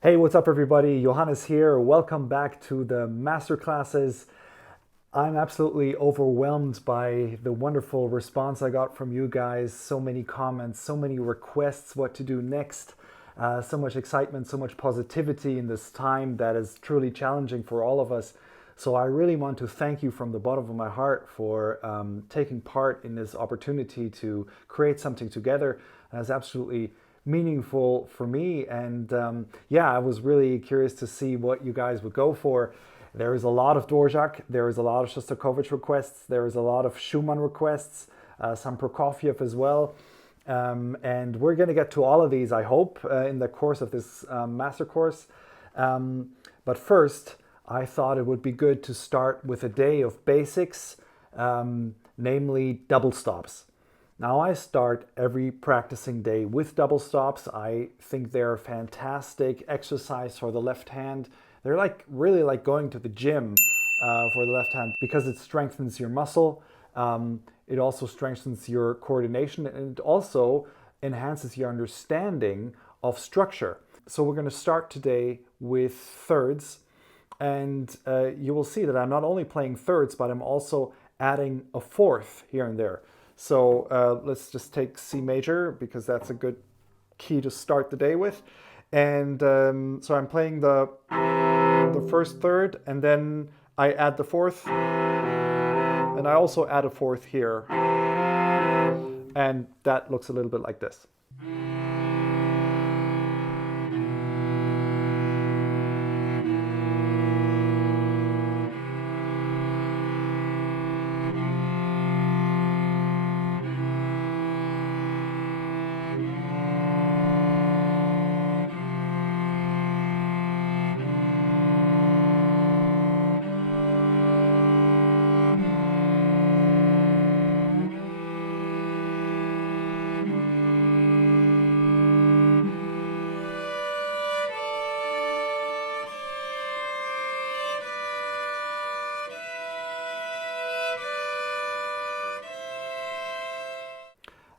Hey, what's up, everybody? Johannes here. Welcome back to the masterclasses. I'm absolutely overwhelmed by the wonderful response I got from you guys. So many comments, so many requests, what to do next. So much excitement, so much positivity in this time that is truly challenging for all of us. So I really want to thank you from the bottom of my heart for taking part in this opportunity to create something together. That's absolutely meaningful for me. And yeah, I was really curious to see what you guys would go for. There is a lot of Dvorak, there is a lot of Shostakovich requests, there is a lot of Schumann requests, some Prokofiev as well. And we're going to get to all of these, I hope, in the course of this master course. But first, I thought it would be good to start with a day of basics, namely double stops. Now, I start every practicing day with double stops. I think they're a fantastic exercise for the left hand. They're like really like going to the gym for the left hand because it strengthens your muscle. It also strengthens your coordination, and it also enhances your understanding of structure. So we're going to start today with thirds, and you will see that I'm not only playing thirds, but I'm also adding a fourth here and there. So let's just take C major because that's a good key to start the day with. And so I'm playing the first third, and then I add the fourth, and I also add a fourth here. And that looks a little bit like this.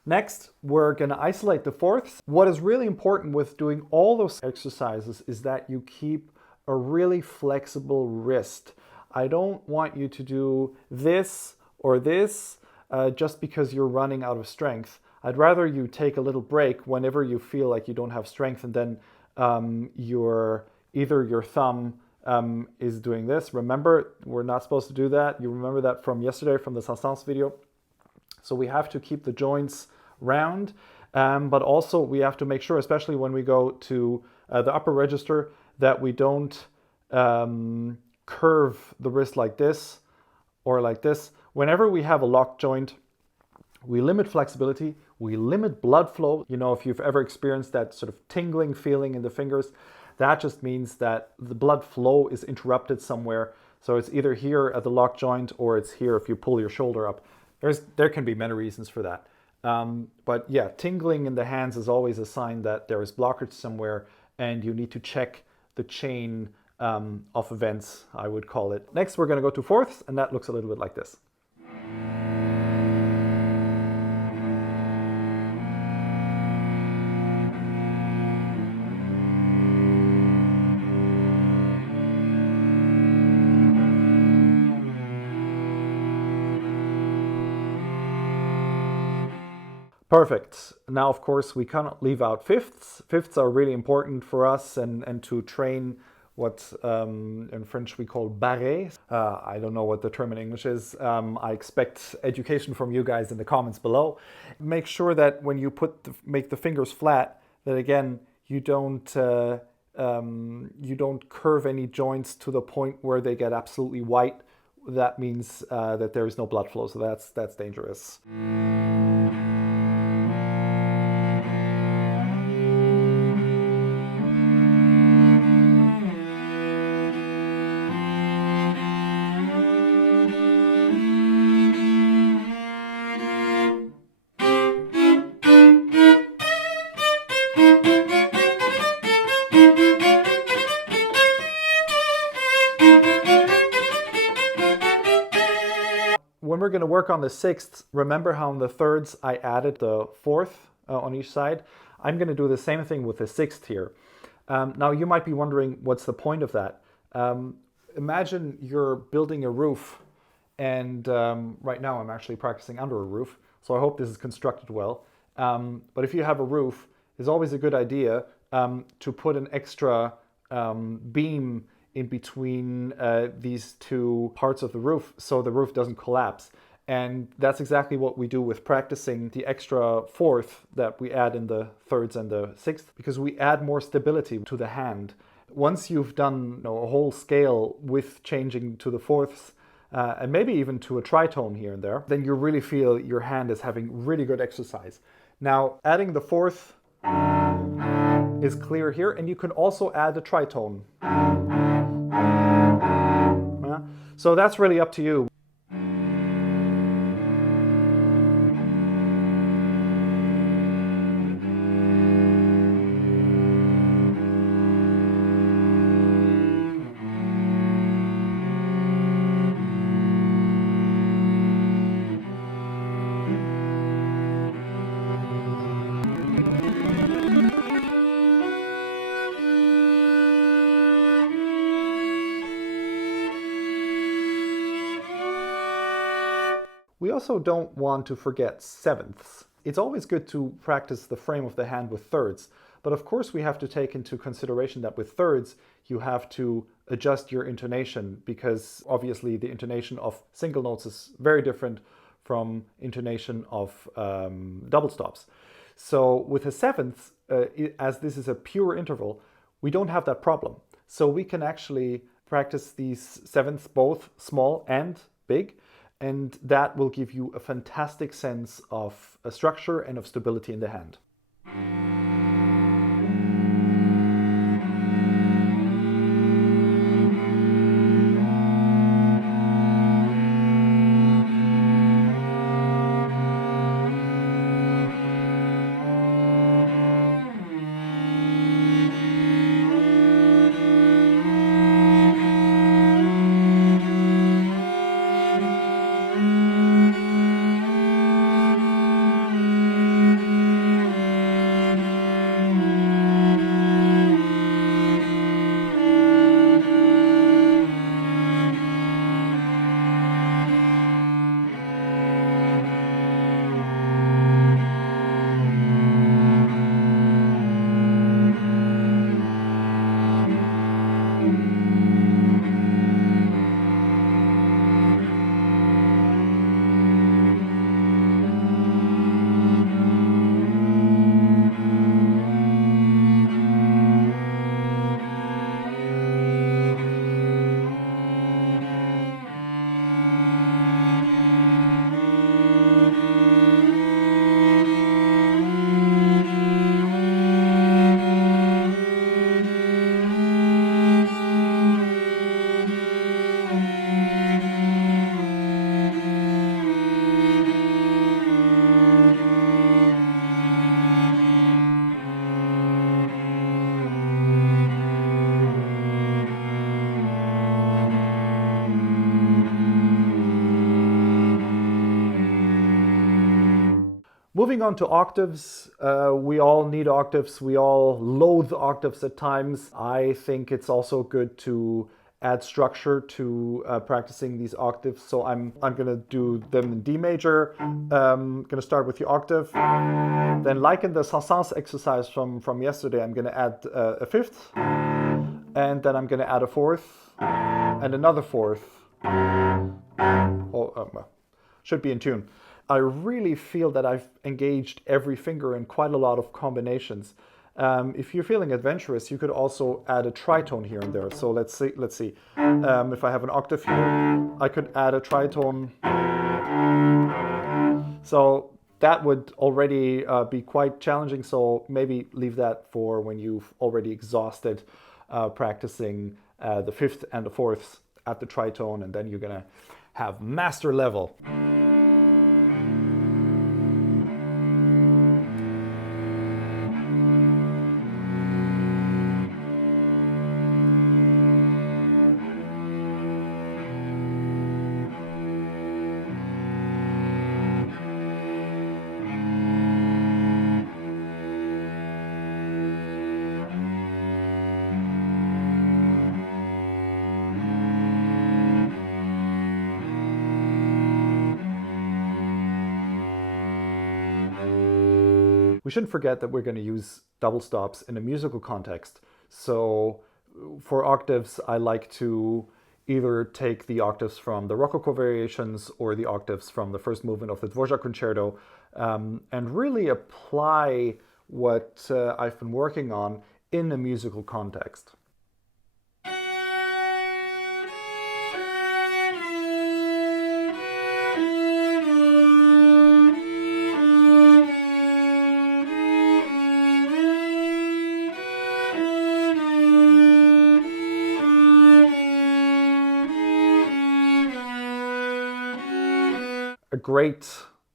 Next, we're going to isolate the fourths. What is really important with doing all those exercises is that you keep a really flexible wrist. I don't want you to do this or this just because you're running out of strength. I'd rather you take a little break whenever you feel like you don't have strength, and then either your thumb is doing this. Remember, we're not supposed to do that. You remember that from yesterday from the Saint-Saens video. So we have to keep the joints round, but also we have to make sure, especially when we go to the upper register, that we don't curve the wrist like this or like this. Whenever we have a locked joint, we limit flexibility, we limit blood flow. You know, if you've ever experienced that sort of tingling feeling in the fingers, that just means that the blood flow is interrupted somewhere. So it's either here at the locked joint or it's here if you pull your shoulder up. There can be many reasons for that. But yeah, tingling in the hands is always a sign that there is blockage somewhere and you need to check the chain of events, I would call it. Next, we're going to go to fourths, and that looks a little bit like this. Perfect. Now, of course, we cannot leave out fifths. Fifths are really important for us and to train what in French we call barré. I don't know what the term in English is. I expect education from you guys in the comments below. Make sure that when you make the fingers flat, that again, you don't curve any joints to the point where they get absolutely white. That means that there is no blood flow, so that's dangerous. When we're going to work on the sixths, remember how in the thirds I added the fourth on each side? I'm going to do the same thing with the sixth here. Now you might be wondering, what's the point of that? Imagine you're building a roof, and right now I'm actually practicing under a roof, so I hope this is constructed well. But if you have a roof, it's always a good idea to put an extra beam in between these two parts of the roof so the roof doesn't collapse. And that's exactly what we do with practicing the extra fourth that we add in the thirds and the sixth, because we add more stability to the hand. Once you've done a whole scale with changing to the fourths, and maybe even to a tritone here and there, then you really feel your hand is having really good exercise. Now, adding the fourth is clear here, and you can also add a tritone. So that's really up to you. We also don't want to forget sevenths. It's always good to practice the frame of the hand with thirds, but of course we have to take into consideration that with thirds you have to adjust your intonation, because obviously the intonation of single notes is very different from intonation of double stops. So with a seventh, as this is a pure interval, we don't have that problem. So we can actually practice these sevenths both small and big, and that will give you a fantastic sense of a structure and of stability in the hand. Moving on to octaves, we all need octaves, we all loathe octaves at times. I think it's also good to add structure to practicing these octaves. So I'm gonna do them in D major. Gonna start with the octave. Then, like in the Saint-Saens exercise from yesterday, I'm gonna add a fifth, and then I'm gonna add a fourth, and another fourth. Should be in tune. I really feel that I've engaged every finger in quite a lot of combinations. If you're feeling adventurous, you could also add a tritone here and there. So let's see. If I have an octave here, I could add a tritone. So that would already be quite challenging. So maybe leave that for when you've already exhausted practicing the fifth and the fourths at the tritone, and then you're gonna have master level. we shouldn't forget that we're going to use double stops in a musical context. So for octaves, I like to either take the octaves from the Rococo variations or the octaves from the first movement of the Dvorak concerto, and really apply what I've been working on in a musical context. A great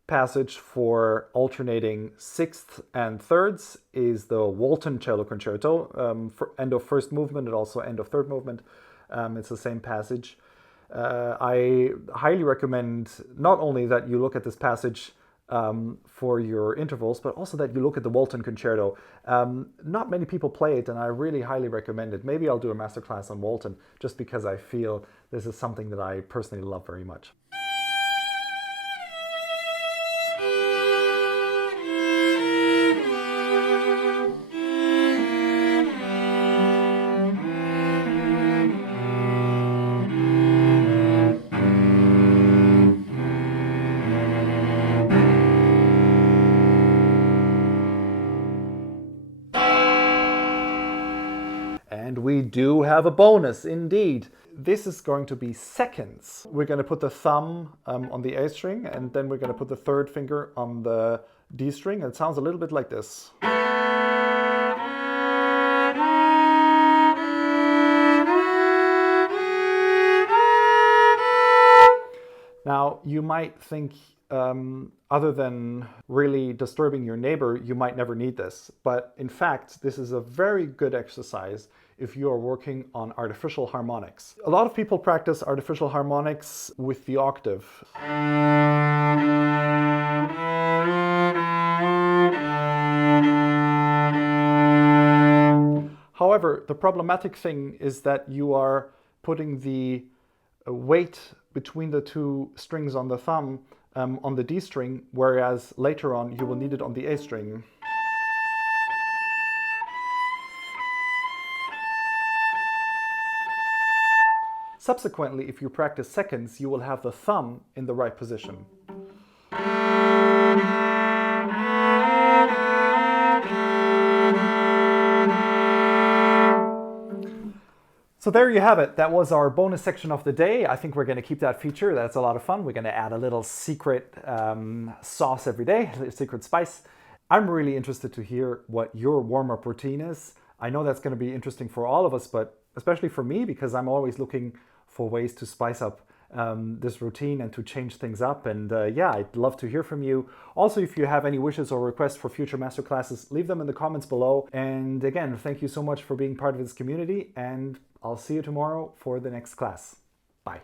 passage for alternating sixths and thirds is the Walton Cello Concerto, for end of first movement and also end of third movement. It's the same passage. I highly recommend not only that you look at this passage for your intervals, but also that you look at the Walton Concerto. Not many people play it, and I really highly recommend it. Maybe I'll do a masterclass on Walton, just because I feel this is something that I personally love very much. And we do have a bonus, indeed. This is going to be seconds. We're going to put the thumb on the A string, and then we're going to put the third finger on the D string. And it sounds a little bit like this. Now, you might think, other than really disturbing your neighbor, you might never need this. But in fact, this is a very good exercise if you are working on artificial harmonics. A lot of people practice artificial harmonics with the octave. However, the problematic thing is that you are putting the weight between the two strings on the thumb on the D string, whereas later on you will need it on the A string. Subsequently, if you practice seconds, you will have the thumb in the right position. So there you have it. That was our bonus section of the day. I think we're going to keep that feature. That's a lot of fun. We're going to add a little secret sauce every day, a secret spice. I'm really interested to hear what your warm-up routine is. I know that's going to be interesting for all of us, but especially for me, because I'm always looking for ways to spice up this routine and to change things up. And yeah, I'd love to hear from you. Also, if you have any wishes or requests for future masterclasses, leave them in the comments below. And again, thank you so much for being part of this community, and I'll see you tomorrow for the next class. Bye.